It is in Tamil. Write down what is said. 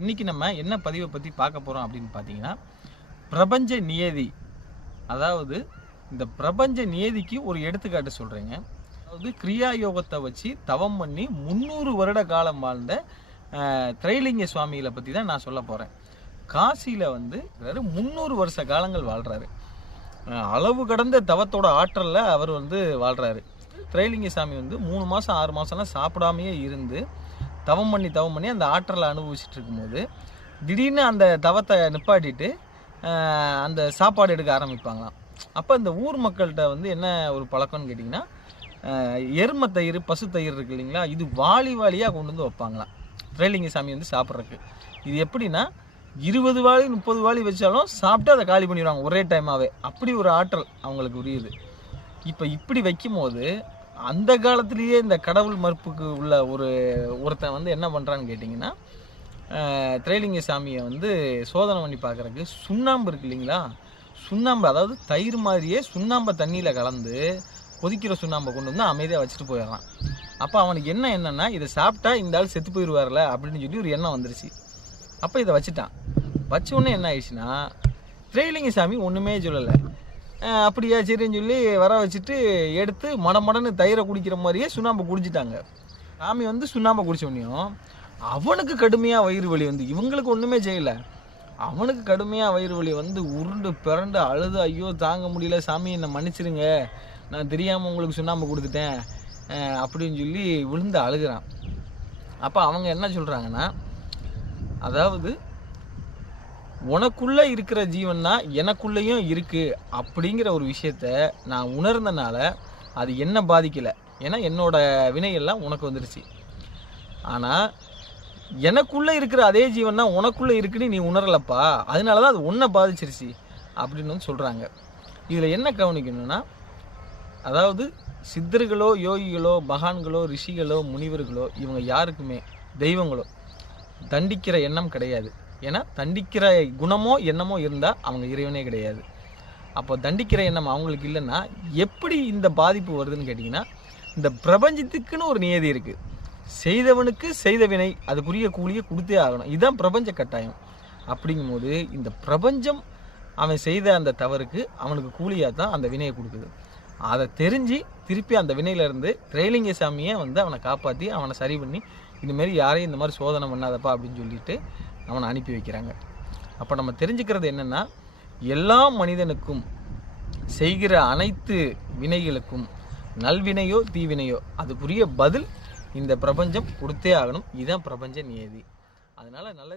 இன்னைக்கு நம்ம என்ன பதிவை பற்றி பார்க்க போகிறோம் அப்படின்னு பார்த்தீங்கன்னா, பிரபஞ்ச நியதி. அதாவது இந்த பிரபஞ்ச நியதிக்கு ஒரு எடுத்துக்காட்டு சொல்கிறேங்க. அதாவது கிரியா யோகத்தை வச்சு தவம் பண்ணி 300 வருட காலம் வாழ்ந்த திரைலிங்க சுவாமிகளை பற்றி தான் நான் சொல்ல போகிறேன். காசியில் 300 வருஷ காலங்கள் வாழ்கிறாரு. அளவு கடந்த தவத்தோட ஆற்றலில் அவர் வாழ்கிறாரு. திரைலிங்க சாமி 3 மாதம் 6 மாதம்லாம் சாப்பிடாமையே இருந்து தவம் பண்ணி அந்த ஆற்றலை அனுபவிச்சுட்டு இருக்கும்போது திடீர்னு அந்த தவத்தை நிப்பாட்டிட்டு அந்த சாப்பாடு எடுக்க ஆரம்பிப்பாங்களாம். அப்போ இந்த ஊர் மக்கள்கிட்ட என்ன ஒரு பழக்கம்னு கேட்டிங்கன்னா, எருமை தயிர் பசு தயிர் இருக்கு இல்லைங்களா, இது வாளியாக கொண்டு வந்து வைப்பாங்களாம் திரைலிங்க சாமி சாப்பிட்றதுக்கு. இது எப்படின்னா 20 வாளி 30 வாளி வச்சாலும் சாப்பிட்டு அதை காலி பண்ணிடுவாங்க ஒரே டைமாகவே. அப்படி ஒரு ஆற்றல் அவங்களுக்கு உரியது. இப்போ இப்படி வைக்கும்போது அந்த காலத்திலேயே இந்த கடவுள் மறுப்புக்கு உள்ள ஒருத்தன் என்ன பண்ணுறான்னு கேட்டிங்கன்னா, திரைலிங்க சாமியை சோதனை பண்ணி பார்க்குறதுக்கு சுண்ணாம்பு இருக்குது இல்லைங்களா, சுண்ணாம்பு அதாவது தயிர் மாதிரியே சுண்ணாம்பை தண்ணியில் கலந்து கொதிக்கிற சுண்ணாம்பை கொண்டு வந்து அமைதியாக வச்சுட்டு போயிடறான். அப்போ அவனுக்கு என்னென்னா, இதை சாப்பிட்டா இந்த ஆள் செத்து போயிடுவார்ல அப்படின்னு சொல்லி ஒரு எண்ணம் வந்துருச்சு. அப்போ இதை வச்சுட்டான். வச்ச உடனே என்ன ஆயிடுச்சுன்னா, திரைலிங்க சாமி ஒன்றுமே சொல்லலை. அப்படியா சரின்னு சொல்லி வர வச்சுட்டு எடுத்து மடன்னு தயிரை குடிக்கிற மாதிரியே சுண்ணாம்பை குடிச்சிட்டாங்க. சாமி சுண்ணாம்பை குடிச்சோடனையும் அவனுக்கு கடுமையாக வயிறு வலி இவங்களுக்கு ஒன்றுமே செய்யலை. அவனுக்கு கடுமையாக வயிறு வலி உருண்டு பிறண்டு அழுது, ஐயோ தாங்க முடியல சாமி என்னை மன்னிச்சிருங்க, நான் தெரியாமல் உங்களுக்கு சுண்ணாம்பு கொடுத்துட்டேன் அப்படின்னு சொல்லி விழுந்து அழுகிறான். அப்போ அவங்க என்ன சொல்கிறாங்கன்னா, அதாவது உனக்குள்ளே இருக்கிற ஜீவன்னா எனக்குள்ளேயும் இருக்குது அப்படிங்கிற ஒரு விஷயத்த நான் உணர்ந்தனால அது என்ன பாதிக்கலை. ஏன்னா என்னோட வினையெல்லாம் உனக்கு வந்துருச்சு. ஆனால் எனக்குள்ளே இருக்கிற அதே ஜீவன்னா உனக்குள்ளே இருக்குன்னு நீ உணரலப்பா, அதனால தான் அது உன்னை பாதிச்சிருச்சு அப்படின்னு சொல்கிறாங்க. இதில் என்ன கவனிக்கணும்னா, அதாவது சித்தர்களோ யோகிகளோ மகான்களோ ரிஷிகளோ முனிவர்களோ இவங்க யாருக்குமே தெய்வங்களோ தண்டிக்கிற எண்ணம் கிடையாது. ஏன்னா தண்டிக்கிற குணமோ எண்ணமோ இருந்தால் அவங்க இறைவனே கிடையாது. அப்போ தண்டிக்கிற எண்ணம் அவங்களுக்கு இல்லைன்னா எப்படி இந்த பாதிப்பு வருதுன்னு கேட்டிங்கன்னா, இந்த பிரபஞ்சத்துக்குன்னு ஒரு நியதி இருக்குது. செய்தவனுக்கு செய்த வினை அதுக்குரிய கூலியை கொடுத்தே ஆகணும். இதுதான் பிரபஞ்ச கட்டாயம். அப்படிங்கும்போது இந்த பிரபஞ்சம் அவன் செய்த அந்த தவறுக்கு அவனுக்கு கூலியாக தான் அந்த வினையை கொடுக்குது. அதை தெரிஞ்சு திருப்பி அந்த வினையிலேருந்து திரைலிங்க சாமியை அவனை காப்பாற்றி அவனை சரி பண்ணி, இதுமாரி யாரையும் இந்த மாதிரி சோதனை பண்ணாதப்பா அப்படின்னு சொல்லிட்டு அவனை அனுப்பி வைக்கிறாங்க. அப்போ நம்ம தெரிஞ்சுக்கிறது என்னென்னா, எல்லா மனிதனுக்கும் செய்கிற அனைத்து வினைகளுக்கும் நல்வினையோ தீவினையோ அதுக்குரிய பதில் இந்த பிரபஞ்சம் கொடுத்தே ஆகணும். இதுதான் பிரபஞ்ச நியதி. அதனால் நல்ல